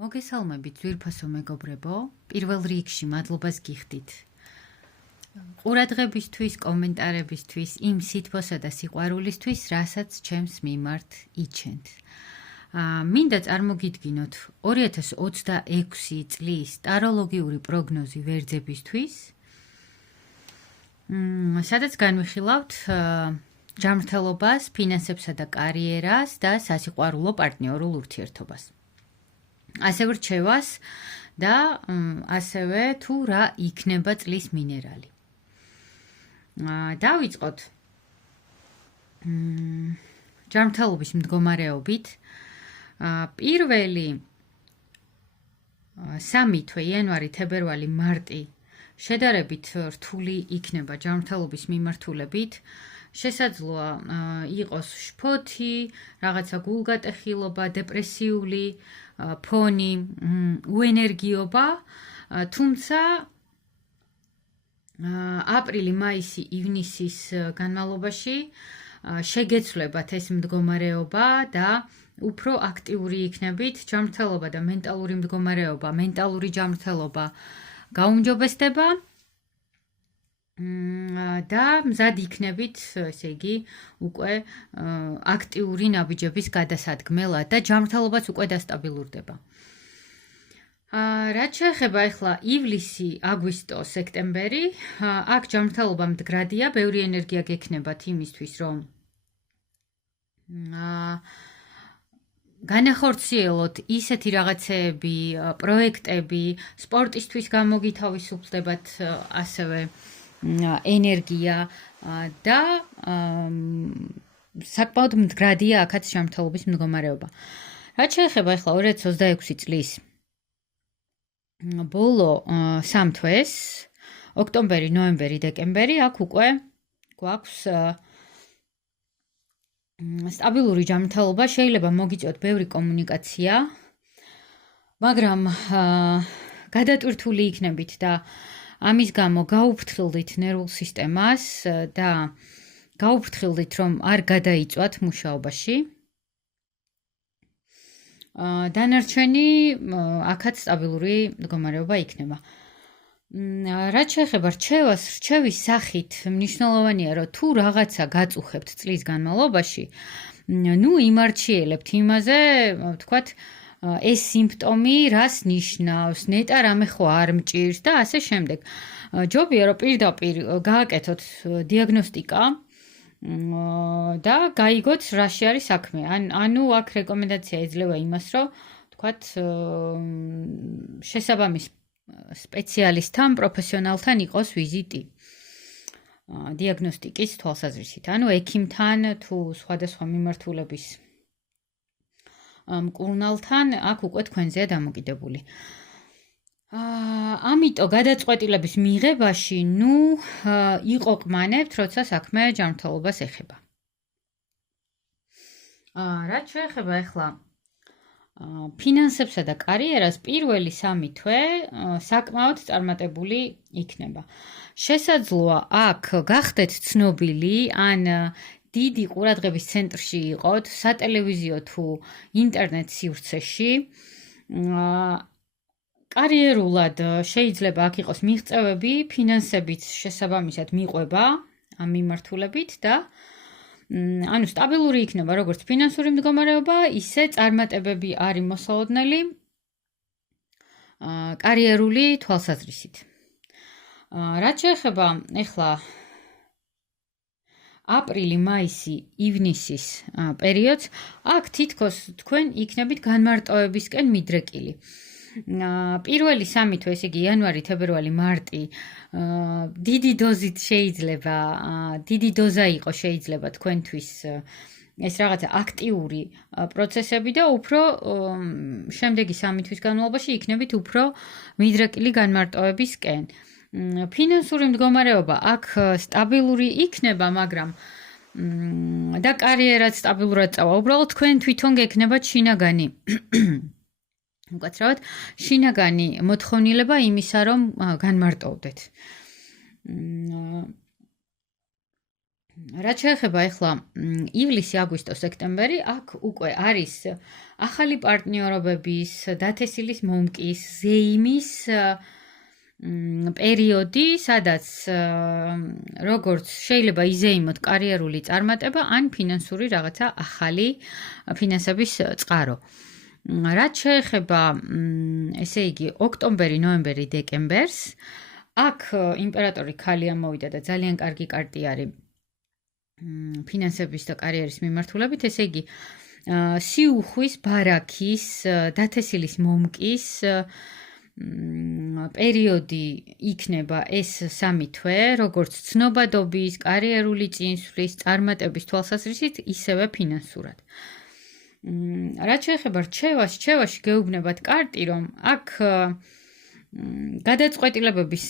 მოგესალმებით ძვირფასო მეგობრებო, პირველ რიგში მადლობას გიხდით. ყურადღებისთვის, კომენტარებისთვის, იმ სითბოსა და სიყვარულისთვის, რასაც ჩემს მიმართ იჩენთ. მინდა წარმოგიდგინოთ 2026 წლის ტაროლოგიური პროგნოზი ვერძებისთვის, სადაც განვიხილავთ ჯანმრთელობას, ფინანსებსა და კარიერას და სასიყვარულო პარტნიორულ ურთიერთობას. ასევე რჩევას და ასევე თუ რა იქნება წლის მინერალი. დავიწყოთ ჯანმრთელობის მდგომარეობით. პირველი 3 თვე იანვარი, თებერვალი, მარტი შედარებით რთული იქნება ჯანმრთელობის მიმართულებით. შესაძლოა იყოს შფოთი, რაღაცა გულგატეხილობა, დეპრესიული ფონი, უენერგიობა, თუმცა აპრილი, მაისი, ივნისის განმავლობაში შეგეცვლებათ ეს მდგომარეობა და უფრო აქტიური იქნებით, ჯანმრთელობა და მენტალური მდგომარეობა, მენტალური ჯანმრთელობა გაუმჯობესდება და მზად იქნებით, ესე იგი, უკვე აქტიური ნაბიჯების გადასადგმელად და ჯანმრთელობაც უკვე დასტაბილურდება. რაც შეეხება ახლა ივლისი, აგვისტო, სექტემბერი, აქ ჯანმრთელობა მდგრადია, ბევრი ენერგია გექნებათ იმისთვის, რომ განახორციელოთ ისეთი რაღაცეები, პროექტები, სპორტისთვის გამოგითავისუფლდებათ ასევე ენერგია და საკმაოდ მდგრადია აქაც ჯანმრთელობის მდგომარეობა. რაც შეეხება ახლა 2026 წლის ბოლო 3 თვეს, ოქტომბერი, ნოემბერი, დეკემბერი, აქ უკვე გვაქვს სტაბილური ჯანმრთელობა, შეიძლება მოგიწვიოთ ბევრი კომუნიკაცია, მაგრამ გადატვირთული იქნებით და ამის გამო გაუფრთხილდით ნერვულ სისტემას და გაუფრთხილდით, რომ არ გადაიწვათ მუშაობაში. დანარჩენი აქაც სტაბილური მდგომარეობა იქნება. რაც შეეხება რჩევას, რჩევის სახით მნიშვნელოვანია, რომ თუ რაღაცა გაწუხებთ წლის განმავლობაში, იმარჩიელებთ იმაზე, ვთქვათ, ეს სიმპტომი რას ნიშნავს, ნეტა რამე ხო არ მჭირს და ასე შემდეგ. ჯობია რომ პირდაპირ გააკეთოთ დიაგნოსტიკა და გაიგოთ რაში არის საქმე. ანუ აქ რეკომენდაცია ეძლევა იმას, რომ ვთქვათ, შესაბამის სპეციალისტთან, პროფესიონალთან იყოს ვიზიტი დიაგნოსტიკის თვალსაზრისით. ანუ ექიმთან თუ სხვადასხვა მიმართულების მკურნალთან, აქ უკვე თქვენზეა დამოკიდებული. ამიტომ გადაწყვეტილების მიღებაში, იყოფმანებთ, როცა საქმე ჯანმრთელობას ეხება. რაც შეეხება ახლა ფინანსებსა და კარიერას, პირველი 3 თვე საკმაოდ წარმატებული იქნება. შესაძლოა აქ გახდეთ ცნობილი, ან დიდი ყურადღების ცენტრში იყოთ, სატელევიზიო თუ ინტერნეტ სივრცეში. კარიერულად შეიძლება აქ იყოს მიღწევები, ფინანსებიც შესაბამისად მიყვება ამ მიმართულებით და ანუ სტაბილური იქნება როგორც ფინანსური მდგომარეობა, ისე წარმატებები არის მოსალოდნელი კარიერული თვალსაზრისით. რაც შეეხება ახლა აპრილი, მაისი, ივნისის პერიოდს, აქ თითქოს თქვენ იქნებით განმარტოებისკენ მიდრეკილი. პირველი 3 თვე, ესე იგი იანვარი, თებერვალი, მარტი, დიდი დოზით შეიძლება, დიდი დოზა იყო შეიძლება თქვენთვის ეს რაღაცა აქტიური პროცესები და უფრო შემდეგი 3 თვის განმავლობაში იქნებით უფრო მიდრეკილი განმარტოებისკენ. ფინანსური მდგომარეობა აქ სტაბილური იქნება, მაგრამ და კარიერაც სტაბილურად წავა. უბრალოდ თქვენ თვითონ გექნებათ შინაგანი უკაცრავად შინაგანი მოთხოვნილება იმისა, რომ განმარტოვდეთ. რაც შეეხება ახლა ივლისი, აგვისტო, სექტემბერი, აქ უკვე არის ახალი პარტნიორობების, დათესილის მომკის, ზეიმის პერიოდი, სადაც როგორც შეიძლება იზეიმოთ კარიერული წარმატება ან ფინანსური რაღაცა ახალი ფინანსების წყარო. რაც შეეხება, ესე იგი, ოქტომბერი, ნოემბერი, დეკემბერს, აქ იმპერატორი ქალი ამოვიდა და ძალიან კარგი კარტი არის ფინანსების და კარიერის მიმართულებით, ესე იგი, სიუხვის, ბარაქის, დათესილის მომკის პერიოდი იქნება ეს 3 თვე, როგორც ცნობადობის, კარიერული წინსვლის, წარმატების თვალსაზრისით, ისევე ფინანსურად. რაც შეეხება რჩევაში გეუბნებათ კარტი, რომ აქ გადაწყვეტილებების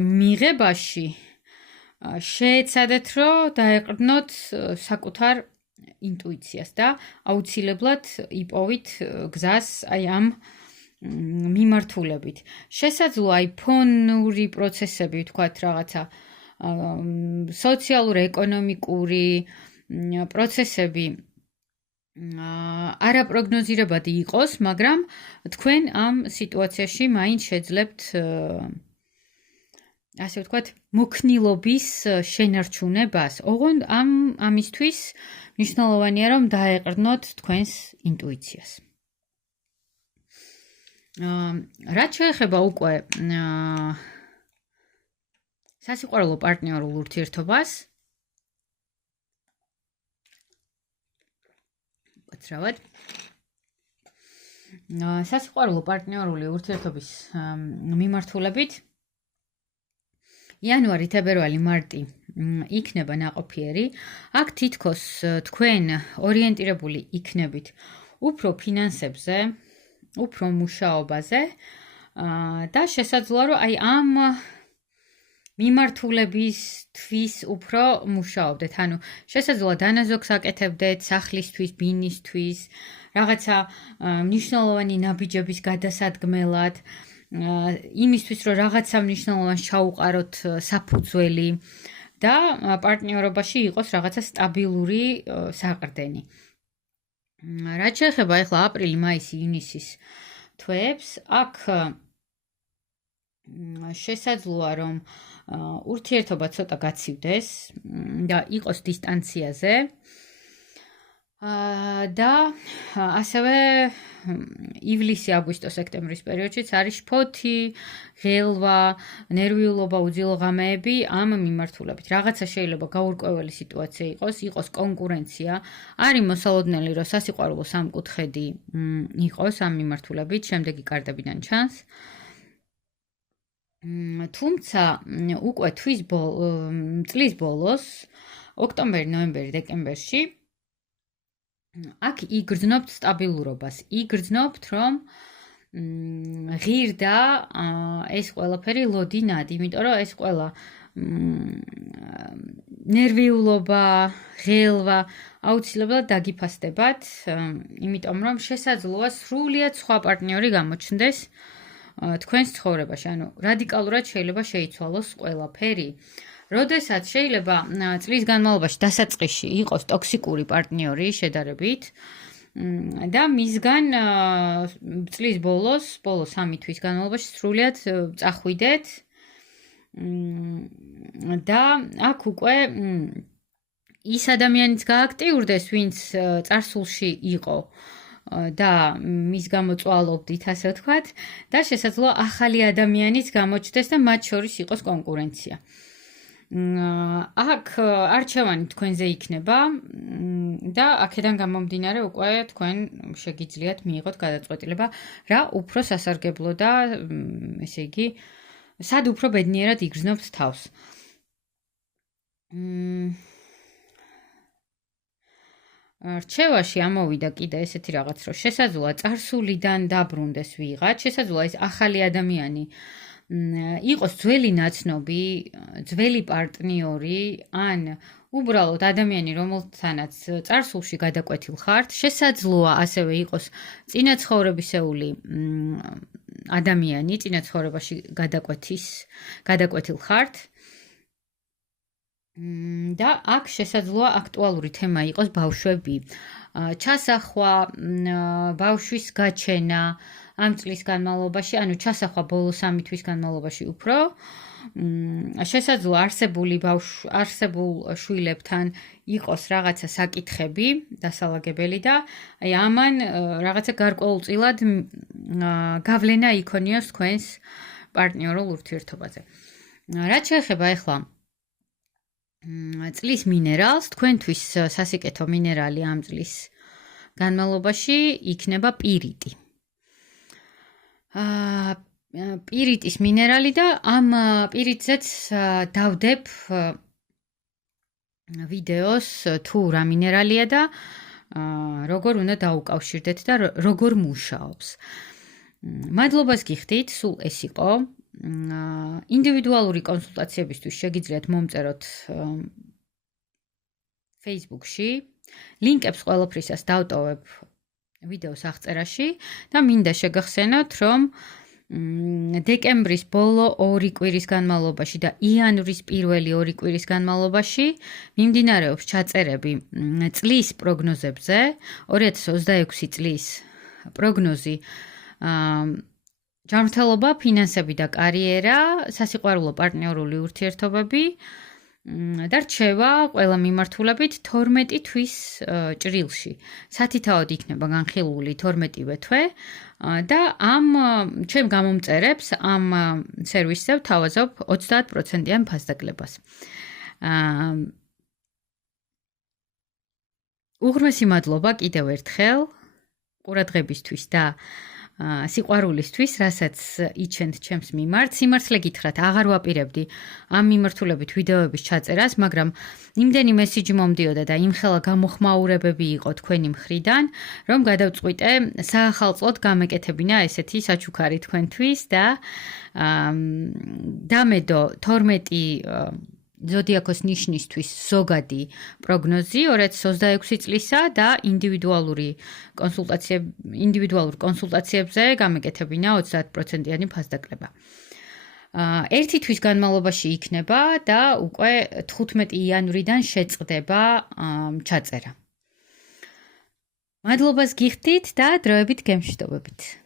მიღებაში შეეცადეთ, რომ დაეყრდნოთ საკუთარ ინტუიციას და აუცილებლად იპოვით გზას აი ამ მიმართულებით. შესაძლოა აი ფონური პროცესები, ვთქვათ, რაღაცა სოციალურ-ეკონომიკური პროცესები არაპროგნოზირებადი იყოს, მაგრამ თქვენ ამ სიტუაციაში მაინც შეძლებთ ასე ვთქვათ, მოქნილობის შენარჩუნებას. ოღონდ ამისთვის მნიშვნელოვანია, რომ დაეყრდნოთ თქვენს ინტუიციას. რაც შეეხება უკვე სასიყვარულო პარტნიორულ ურთიერთობას, უცრავად, სასიყვარულო პარტნიორული ურთიერთობის მიმართულებით იანვარი, თებერვალი, მარტი იქნება ნაყოფიერი. აქ თითქოს თქვენ ორიენტირებული იქნებით უფრო ფინანსებზე, უფრო მუშაობაზე და შესაძლოა, რომ აი ამ მიმართულებისთვის უფრო მუშაობდეთ. ანუ შესაძლოა დანაზოგს აკეთებდეთ სახლისთვის, ბინისთვის, რაღაცა მნიშვნელოვანი ნაბიჯების გადასადგმელად, იმისთვის, რომ რაღაცა მნიშვნელოვანს ჩაუყაროთ საფუძველი და პარტნიორობაში იყოს რაღაცა სტაბილური საყრდენი. რაც შეეხება ახლა აპრილი, მაისი, ივნისის თვეებს, აქ შესაძლოა, რომ ურთიერთობა ცოტა გაცივდეს და იყოს დისტანციაზე და ასევე ივლისი, აგვისტო, სექტემბრის პერიოდშიც არის შფოთი, ღელვა, ნერვიულობა, უძილო ღამეები ამ მიმართულებით. რაღაცა შეიძლება გაურკვეველი სიტუაცია იყოს კონკურენცია, არის მოსალოდნელი, რომ სასიყვარულო სამკუთხედი იყოს ამ მიმართულებით, შემდეგი კარტებიდან ჩანს. თუმცა უკვე წლის ბოლოს, ოქტომბერი, ნოემბერი, დეკემბერში აქ იგრძნობთ სტაბილურობას, იგრძნობთ, რომ ღირდა ეს ყველაფერი ლოდინად, იმიტომ რომ ეს ყველა ნერვიულობა, ღელვა აუცილებლად დაგიფასდებათ, იმიტომ რომ შესაძლოა სრულიად სხვა პარტნიორი გამოჩნდეს თქვენს ცხოვრებაში, ანუ რადიკალურად შეიძლება შეიცვალოს ყველაფერი. როდესაც შეიძლება წლის განმავლობაში დასაწყისში იყოს ტოქსიკური პარტნიორი შედარებით და მისგან წლის ბოლოს 3 თვის განმავლობაში სრულიად წახვიდეთ და აქ უკვე ის ადამიანიც გააქტიურდეს, ვინც წარსულში იყო და მის გამოწვალობდით, ასე ვთქვათ, და შესაძლოა ახალი ადამიანიც გამოჩნდეს და მათ შორის იყოს კონკურენცია. აქ არჩევანი თქვენზე იქნება და აქედან გამომდინარე უკვე თქვენ შეგიძლიათ მიიღოთ გადაწყვეტილება, რა უფრო სასარგებლო და ესე იგი, სად უფრო ბედნიერად იგრძნობთ თავს. რჩევაში ამოვიდა კიდე ესეთი რაღაც, რომ შესაძლოა წარსულიდან დაბრუნდეს ვიღაც, შესაძლოა ეს ახალი ადამიანი იყოს ძველი ნაცნობი, ძველი პარტნიორი, ან უბრალოდ ადამიანი, რომელთანაც წარსულში გადაკვეთილ ხართ, შესაძლოა ასევე იყოს წინაცხოვრებისეული ადამიანი, წინაცხოვრებაში გადაკვეთილ ხართ და აქ შესაძლოა აქტუალური თემა იყოს ბავშვები. ჩასახვა, ბავშვის გაჩენა ამ წლის განმავლობაში, ანუ ჩასახვა ბოლო 3 თვის განმავლობაში უფრო შესაძლოა არსებულ შვილებთან იყოს რაღაცა საკითხები დასალაგებელი და აი ამან რაღაცა გარკვეულწილად გავლენა იქონიოს თქვენს პარტნიორულ ურთიერთობაზე. რაც შეეხება ახლა წლის მინერალს, თქვენთვის სასიკეთო მინერალი ამ წლის განმავლობაში იქნება პირიტი. პირიტის მინერალი და ამ პირიტზეც დავდებ ვიდეოს თუ რა მინერალია და როგორ უნდა დაუკავშირდეთ და როგორ მუშაობს. მადლობას გიხდით, სულ ეს იყო. ინდივიდუალური კონსულტაციებისთვის შეგიძლიათ მომწეროთ Facebook-ში. ლინკებს ყველაფრისას დავტოვებ ვიდეოს აღწერაში და მინდა შეგახსენოთ, რომ დეკემბრის ბოლო 2 კვირის განმავლობაში და იანვრის პირველი 2 კვირის განმავლობაში მიმდინარეობს ჩაწერები წლის პროგნოზებზე, 2026 წლის პროგნოზი ჯანმრთელობა, ფინანსები და კარიერა, სასიყვარულო პარტნიორული ურთიერთობები და რჩევა ყველა მიმართულებით 12 თვის ჭრილში. სათითაოდ იქნება განხილული 12-ვე თვე და ამ ჩემ გამომწერებს ამ სერვისზე ვთავაზობ 30%-იან ფასდაკლებას. უღრმესი მადლობა კიდევ ერთხელ ყურადღებისთვის და სიყვარულისთვის, რასაც იჩენთ ჩემს მიმართ. სიმართლე გითხრათ, აღარ ვაპირებდი ამ მიმართულებით ვიდეოების ჩაწერას, მაგრამ იმდენი მესიჯი მომდიოდა და იმხელა გამოხმაურებები იყო თქვენი მხრიდან, რომ გადავწყვიტე საახალწლოდ გამეკეთებინა ესეთი საჩუქარი თქვენთვის და დამედო 12 ზოდიაქოს ნიშნისთვის ზოგადი პროგნოზი 2026 წლისა და ინდივიდუალურ კონსულტაციებზე გამეკეთებინა 30%-იანი ფასდაკლება. 1 თვის განმავლობაში იქნება და უკვე 15 იანვრიდან შეწყდება ჩაწერა. მადლობას გიხდით და დროებით გემშვიდობებით.